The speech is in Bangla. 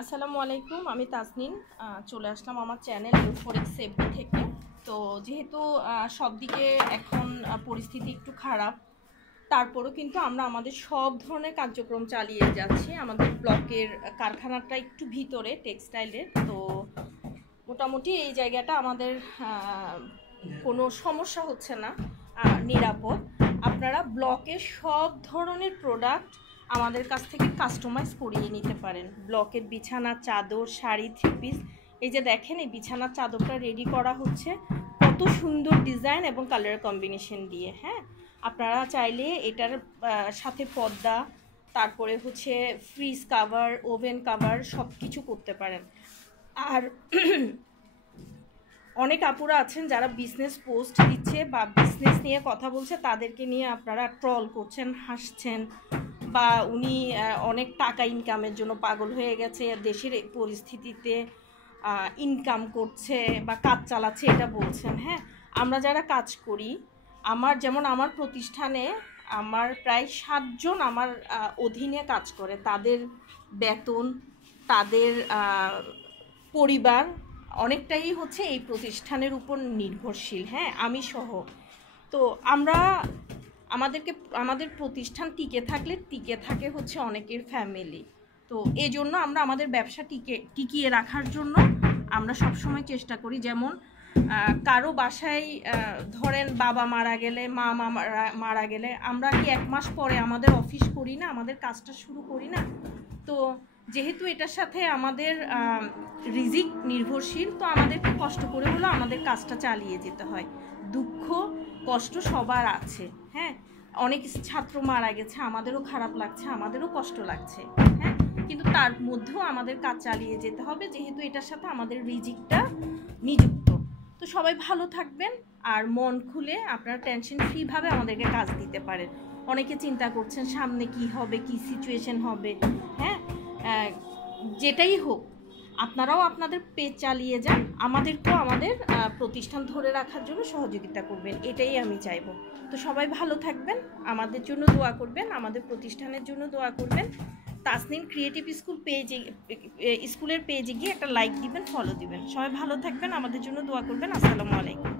আসসালামু আলাইকুম, আমি তাসনিন চলে আসলাম আমার চ্যানেল ইউফোরিক্স এফবি থেকে। তো যেহেতু সব দিকে এখন পরিস্থিতি একটু খারাপ, তারপরেও কিন্তু আমরা আমাদের সব ধরনের কার্যক্রম চালিয়ে যাচ্ছি। আমাদের ব্লকের কারখানাটা একটু ভিতরে টেক্সটাইলের, তো মোটামুটি এই জায়গাটা আমাদের কোনো সমস্যা হচ্ছে না, নিরাপদ। আপনারা ব্লকের সব ধরনের প্রোডাক্ট আমাদের কাছ থেকে কাস্টমাইজ করিয়ে নিতে পারেন। ব্লকের বিছানা, চাদর, শাড়ি, থ্রি পিস, এই যে দেখেন এই বিছানার চাদরটা রেডি করা হচ্ছে কত সুন্দর ডিজাইন এবং কালার কম্বিনেশন দিয়ে। হ্যাঁ, আপনারা চাইলে এটার সাথে পর্দা, তারপরে হচ্ছে ফ্রিজ কাভার, ওভেন কাভার সব কিছু করতে পারেন। আর অনেক আপুরা আছেন যারা বিজনেস পোস্ট দিচ্ছে বা বিজনেস নিয়ে কথা বলছে, তাদেরকে নিয়ে আপনারা ট্রল করছেন, হাসছেন, বা উনি অনেক টাকা ইনকামের জন্য পাগল হয়ে গেছে, দেশের পরিস্থিতিতে ইনকাম করছে বা কাজ চালাচ্ছে এটা বলছেন। হ্যাঁ, আমরা যারা কাজ করি, আমার প্রতিষ্ঠানে আমার প্রায় 7 জন আমার অধীনে কাজ করে, তাদের বেতন, তাদের পরিবার অনেকটাই হচ্ছে এই প্রতিষ্ঠানের উপর নির্ভরশীল। হ্যাঁ, আমি সহ। তো আমাদের প্রতিষ্ঠান টিকে থাকে হচ্ছে অনেকের ফ্যামিলি। তো এই জন্য আমরা আমাদের ব্যবসা টিকিয়ে রাখার জন্য আমরা সবসময় চেষ্টা করি। যেমন কারো বাসায় ধরেন বাবা মারা গেলে, মা মারা গেলে, আমরা কি 1 মাস পরে আমাদের অফিস করি না, আমাদের কাজটা শুরু করি না? তো যেহেতু এটার সাথে আমাদের রিজিক নির্ভরশীল, তো আমাদেরকে কষ্ট করে হলেও আমাদের কাজটা চালিয়ে যেতে হয়। দুঃখ কষ্ট সবার আছে। হ্যাঁ, অনেক ছাত্র মারা গেছে, আমাদেরও খারাপ লাগছে, আমাদেরও কষ্ট লাগছে। হ্যাঁ, কিন্তু তার মধ্যেও আমাদের কাজ চালিয়ে যেতে হবে, যেহেতু এটার সাথে আমাদের রিজিকটা নিযুক্ত। তো সবাই ভালো থাকবেন, আর মন খুলে আপনারা টেনশন ফ্রিভাবে আমাদেরকে কাজ দিতে পারেন। অনেকে চিন্তা করছেন সামনে কি হবে, কি সিচুয়েশন হবে। হ্যাঁ, যেটাই হোক আপনারাও আপনাদের পেজ চালিয়ে যান, আমাদেরকেও আমাদের প্রতিষ্ঠান ধরে রাখার জন্য সহযোগিতা করবেন, এটাই আমি চাইব। তো সবাই ভালো থাকবেন, আমাদের জন্য দোয়া করবেন, আমাদের প্রতিষ্ঠানের জন্য দোয়া করবেন। তাসনিন ক্রিয়েটিভ স্কুলের পেজে গিয়ে একটা লাইক দিবেন, ফলো দিবেন। সবাই ভালো থাকবেন, আমাদের জন্য দোয়া করবেন। আসসালামু আলাইকুম।